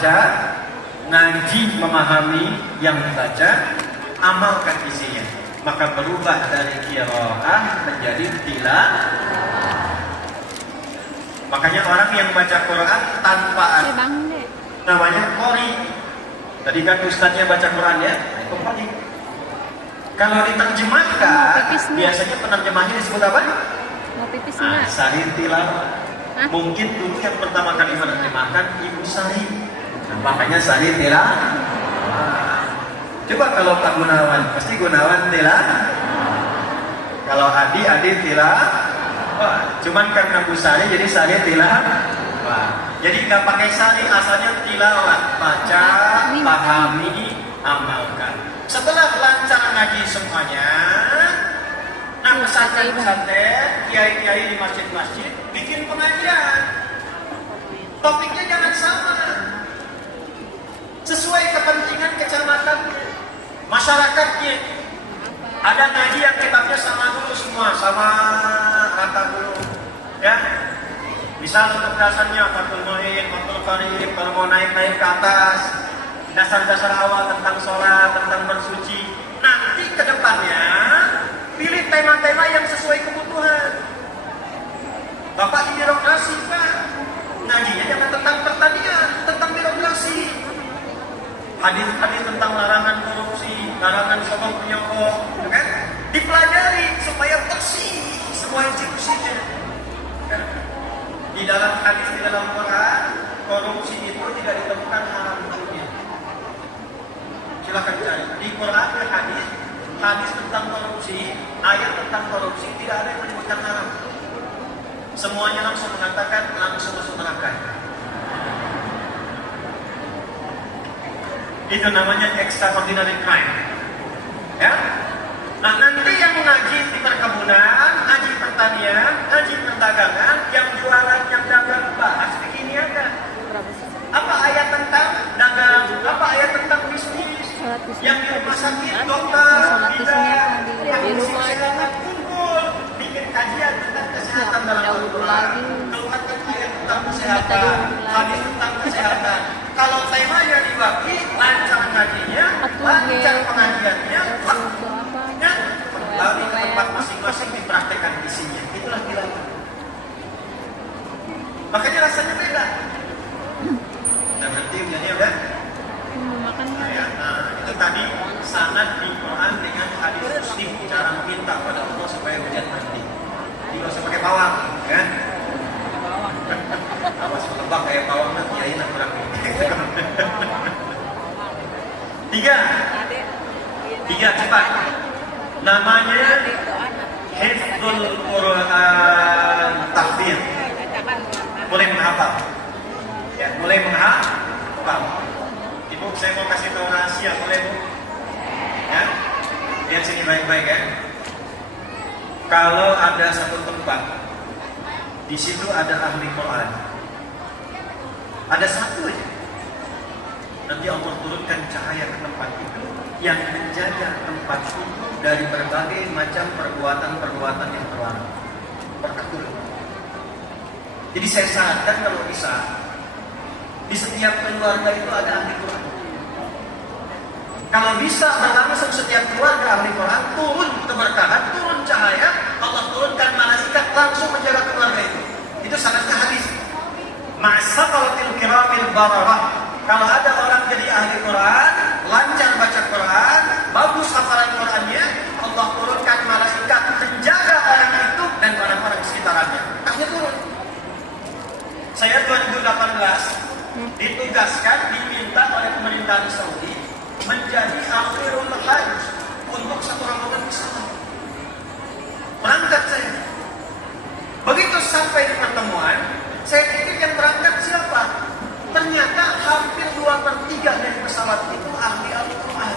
baca, ngaji memahami yang dibaca, amalkan isinya, maka berubah dari qiraah menjadi tilawah. Makanya orang yang baca Quran tanpa namanya qori. Tadi kan ustadznya baca Quran ya, itu qori. Kalau diterjemahkan, biasanya penerjemahnya disebut apa? Sari tilawah. Mungkin dulu yang pertama kali menerjemahkan Ibu Sari, makanya Sari tilawah. Coba kalau Pak Gunawan, pasti Gunawan tilawah. Kalau Adi tilawah. Cuman karena Bu Sari jadi Sari tilawah. Jadi nggak pakai Sari, asalnya tilawah, baca, pahami, amalkan. Setelah lancar ngaji semuanya, nah pesantren-pesantren, kiai-kiai di masjid-masjid bikin pengajian. Topiknya jangan sama, sesuai kepentingan kecamatan masyarakatnya. Ada ngaji yang kitabnya sama dulu semua, sama rata dulu, ya. Misal untuk dasarnya Fathul Mu'in, Fathul Qarib, kalau mau naik-naik ke atas, dasar-dasar awal tentang sholat, tentang bersuci. Nanti ke depannya pilih tema-tema yang sesuai kebutuhan. Bapak di birokrasi, Pak, ngajinya jangan tentang pertanian, tentang birokrasi. Hadis-hadis tentang larangan korupsi, larangan sogok menyogok, kan? Dipelajari supaya bersih semua institusinya. Di dalam hadis, di dalam Quran, korupsi itu tidak ditemukan haram hukumnya. Silakan cari di Quran ke hadis, hadis tentang korupsi, ayat tentang korupsi tidak ada yang menyebutkan haram. Semuanya langsung mengatakan langsung masuk neraka. Itu namanya extraordinary crime. Ya. Nah, nanti yang ngaji di perkebunan, ngaji pertanian, ngaji perdagangan, yang jualan, yang dagang, bahas begini ada. Apa ayat tentang dagang? Apa ayat tentang bisnis? Yang di rumah sakit, dokter, bidan, yang di kesehatan kumpul, bikin kajian tentang kesehatan dalam Al-Quran. Keluarkan ayat tentang kesehatan, hadis tentang kesehatan. Kalau temanya dibagi, lancar ngajinya, lancar pengajiannya, lalu ke tempat masing-masing dipraktekkan isinya. Itulah tilawah. Makanya rasanya beda. Udah berhenti ujiannya udah? Nah, itu tadi sanad di Quran dengan hadis Muslim, cara meminta pada Allah supaya hujan berhenti. Jadi nggak usah pakai pawang, kan? Awas lebak kayak pawang nanti ya ini kurang. Tiga cepat. Namanya Hifdzul Quran Tahfidz. Mulai menghafal. Ya, mulai menghafal. Ibu, saya mau kasih tahu rahasia, boleh Bu? Ya, lihat sini baik-baik ya. Kalau ada satu tempat, di situ ada ahli Quran, ada satu aja, nanti Allah turunkan cahaya ke tempat itu yang menjaga tempat itu dari berbagai macam perbuatan-perbuatan yang terlarang. Betul. Jadi saya sarankan kalau bisa, di setiap keluarga itu ada ahli Quran. Kalau bisa langsung setiap keluarga ahli Quran, turun keberkahan, turun cahaya, Allah turunkan malaikat langsung menjaga keluarga itu. Itu sanadnya hadis. Ma'asaqalatil kiramil bararah. Kalau ada orang jadi ahli Quran, lancar baca Quran, bagus hafalan Qurannya, Allah turunkan malaikat menjaga orang itu dan orang-orang sekitarnya. Akhirnya turun. Saya 2018 ditugaskan, diminta oleh pemerintahan Saudi menjadi akhirul hajj untuk satu Ramadan di sana. Berangkat saya. Begitu sampai di pertemuan, saya pikir yang berangkat siapa? Ternyata hampir 2/3 dari pesawat itu ahli Al-Quran.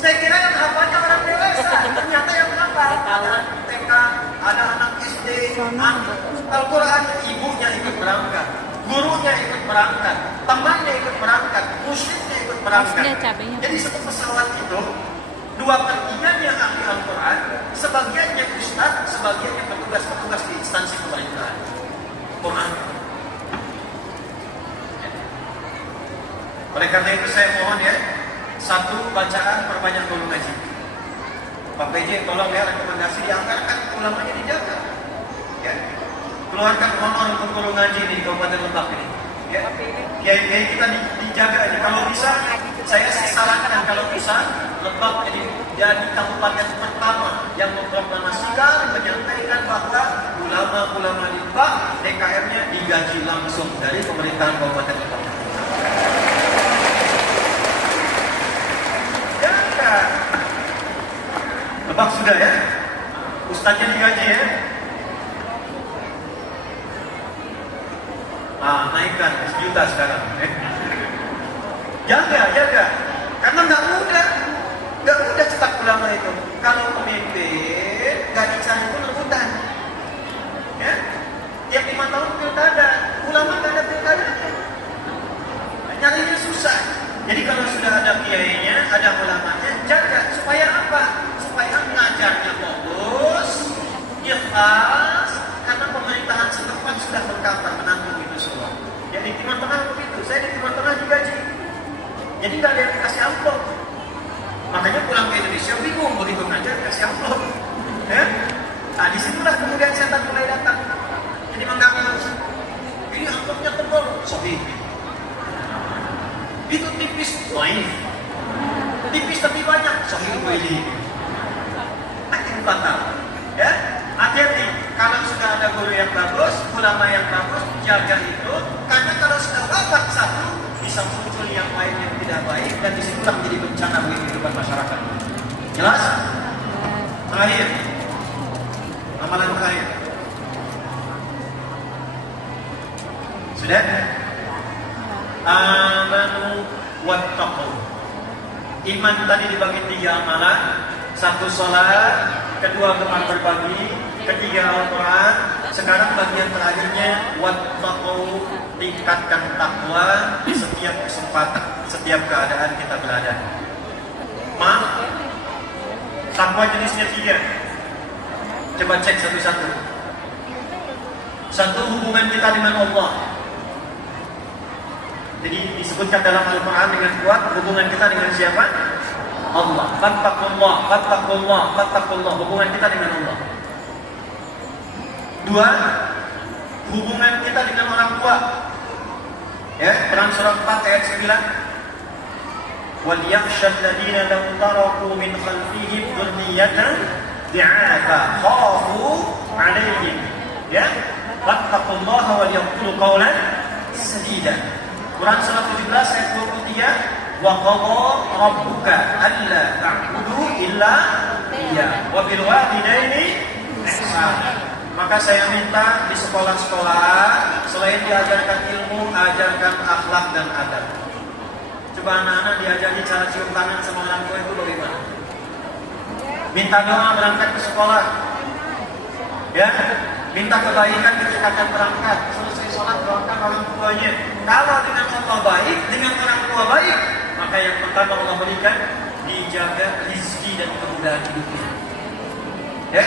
Saya kira yang hafalnya orang dewasa, ternyata yang hafal ada TK, ada anak SD, Al-Quran, ibunya ikut berangkat, gurunya ikut berangkat, temannya ikut berangkat, musyidnya ikut berangkat. Jadi satu pesawat itu 2/3-nya ahli Al-Quran, sebagiannya ustaz, sebagiannya petugas-petugas di instansi pemerintahan. Quran. Oleh karena itu saya mohon ya, satu bacaan perbanyak guru ngaji. Pak PJ tolong ya rekomendasi dianggarkan, ulamanya dijaga. Ya. Keluarkan honor untuk guru ngaji di Kabupaten Lebak ini. Ya. Kiai-kiai kita dijaga ini. Kalau bisa, saya sarankan kalau bisa Lebak ini jadi kabupaten pertama yang memproklamasikan menyampaikan bahwa ulama-ulama di Lebak DKM-nya digaji langsung dari pemerintahan Kabupaten Lebak. Lebak sudah ya, ustaznya digaji ya. Naikkan 1 juta sekarang. Jaga, karena nggak mudah cetak ulama itu. Kalau pemimpin nggak dicari pun rebutan. Ya, tiap 5 tahun pilkada, ulama nggak ada pilkada. Nyarinya susah. Jadi kalau sudah ada kiainya, ada ulamanya, jaga supaya apa? Supaya mengajarnya fokus, ikhlas, karena pemerintahan setempat sudah berkata menanggung itu semua. Jadi di Timur Tengah begitu, saya di Timur Tengah digaji. Jadi nggak ada yang dikasih amplop. Makanya pulang ke Indonesia bingung begitu ngajar dikasih amplop. Ya? Nah disitulah kemudian setan mulai datang. Jadi mengganggu. Ini amplopnya tebal, sahih. Itu tipis, lain. Tipis tapi banyak, sahih ini. Makin fatal. Ya, hati-hati. Kalau sudah ada guru yang bagus, ulama yang bagus, jaga itu. Karena kalau sudah wafat satu, bisa muncul yang lain yang tidak baik dan disitulah menjadi bencana bagi kehidupan masyarakat. Jelas? Terakhir, amalan terakhir. Sudah? Amanu wattaqu. Iman tadi dibagi 3 amalan. 1 sholat, 2 gemar berbagi, 3 Al-Quran. Sekarang bagian terakhirnya wattaqu, tingkatkan takwa di setiap kesempatan, setiap keadaan kita berada. Takwa jenisnya 3. Coba cek satu-satu. 1, hubungan kita dengan Allah. Jadi disebutkan dalam Al-Quran dengan kuat hubungan kita dengan siapa? Allah. Fattaqullah, hubungan kita dengan Allah. 2, hubungan kita dengan orang tua. Ya, Quran surah 4 ayat 9. Wal yakhshal ladina law taraku min khalfihim dhurriyyatan dha'afa khafu 'alaihim. Ya, fattaqullaha wal yaqulu qawlan sadida. Quran surah 17 ayat 23. Wa qadha rabbuka alla ta'budu illa iyyah wa bil walidaini ihsana. Maka saya minta di sekolah-sekolah selain diajarkan ilmu, ajarkan akhlak dan adab. Coba anak-anak diajari cara cium tangan sama orang tua itu bagaimana? Minta doa berangkat ke sekolah. Ya, minta kebaikan ketika akan berangkat. Selesai sholat doakan orang tuanya. Kalau dengan Allah baik, dengan orang tua baik, maka yang pertama Allah berikan dijaga rezeki dan kemudahan hidupnya. Ya,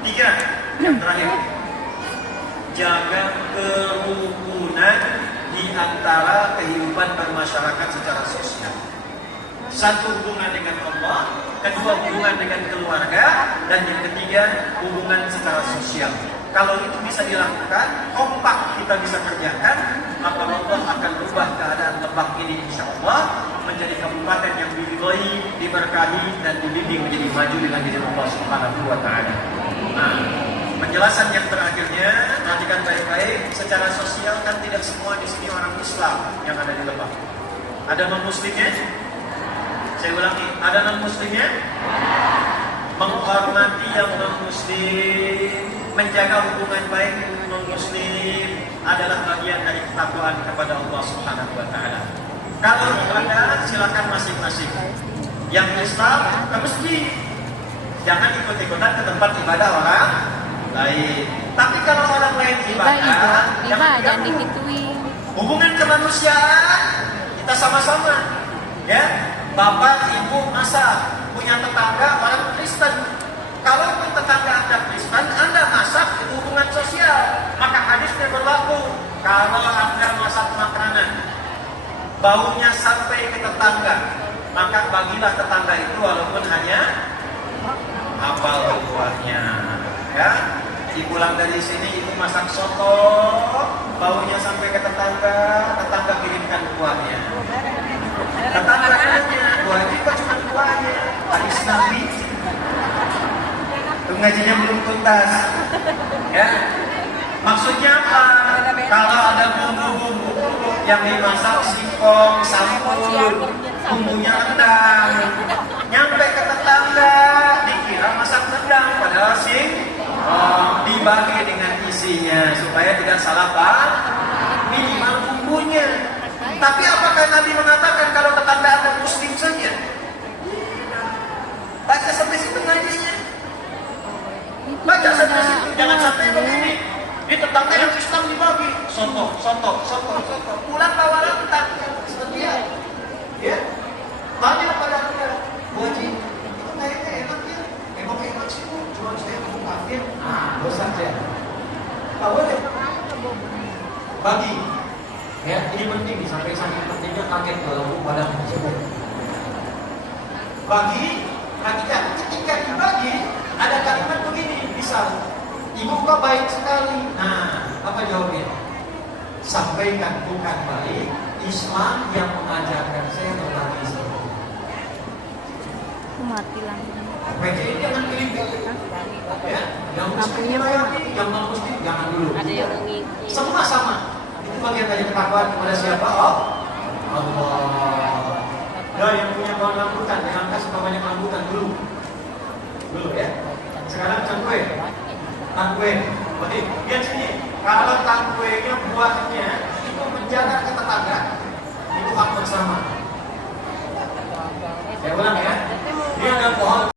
3 yang terakhir, jaga kerukunan di antara kehidupan bermasyarakat secara sosial. 1, hubungan dengan Allah, 2, hubungan dengan keluarga, dan yang 3, hubungan secara sosial. Kalau itu bisa dilakukan, kompak kita bisa kerjakan, maka Allah akan berubah keadaan Lebak ini insya Allah menjadi kabupaten yang diridhoi, diberkahi, dan dibimbing menjadi maju dengan izin Allah Subhanahu wa Ta'ala. Nah, penjelasan yang terakhirnya, perhatikan baik-baik. Secara sosial kan tidak semua di sini orang Islam yang ada di Lebak. Ada non-muslimnya? Saya ulangi, ada non-muslimnya? Menghormati yang non-muslim, menjaga hubungan baik dengan non-muslim adalah bagian dari ketakwaan kepada Allah Subhanahu wa Ta'ala. Kalau Anda silakan masing-masing. Yang Islam ke masjid, jangan ikut-ikutan ke tempat ibadah orang lain. Tapi kalau orang lain ibadah, jangan digituin. Hubungan kemanusiaan kita sama-sama. Ya, bapak, ibu, masa punya tetangga orang Kristen. Kalau tetangga Anda Kristen, Anda masak hubungan sosial, maka hadisnya berlaku. Kalau Anda masak makanan, baunya sampai ke tetangga, maka bagilah tetangga itu walaupun hanya apal buahnya. Ya, dipulang dari sini ibu masak soto, baunya sampai ke tetangga, tetangga kirimkan buahnya. Tetangga nanya, buah ini kok cuma buahnya? Hadis Nabi. Itu ngajinya belum tuntas. Ya, maksudnya apa? Kalau ada bumbu-bumbu yang dimasak singkong, sampur, bumbunya rendang, nyampe ke tetangga, dikira masak rendang, padahal dibagi dengan isinya supaya tidak salah paham, minimal bumbunya. Tapi apakah Nabi mengatakan kalau tetangga ada muslim saja? Baca sampai situ ngajinya. Baca sampai situ, jangan sampai begini. Di tetangga yang Islam dibagi soto. Pulang bawa rantang seperti ya. Banyak pada Bu Haji, itu kayaknya enak ya. Emang enak sih Bu, cuma saya mau kafir. Dosa aja. Tak boleh. Bagi. Ya, ini penting disampaikan, pentingnya kaget kalau pada tersebut. Bagi, hakikat ketika dibagi ada kalimat begini, misal ibu kok baik sekali. Nah, apa jawabnya? Sampaikan bukan baik, Islam yang mengajarkan saya berbagi seperti itu. Mati lagi. PKI jangan pilih-pilih. Ya, yang muslim dilayani, yang non muslim jangan dulu. Ada yang mengikuti. Semua sama. Itu bagian dari ketakwaan kepada siapa? Oh, Allah. Dan yang punya kawan lambutan, jangan kasih banyak lambutan dulu ya. Sekarang cangkue. Berarti lihat sini. Kalau tangkuenya buahnya itu menjaga ke tetangga, itu hak bersama. Saya ulang ya. Ini ada pohon.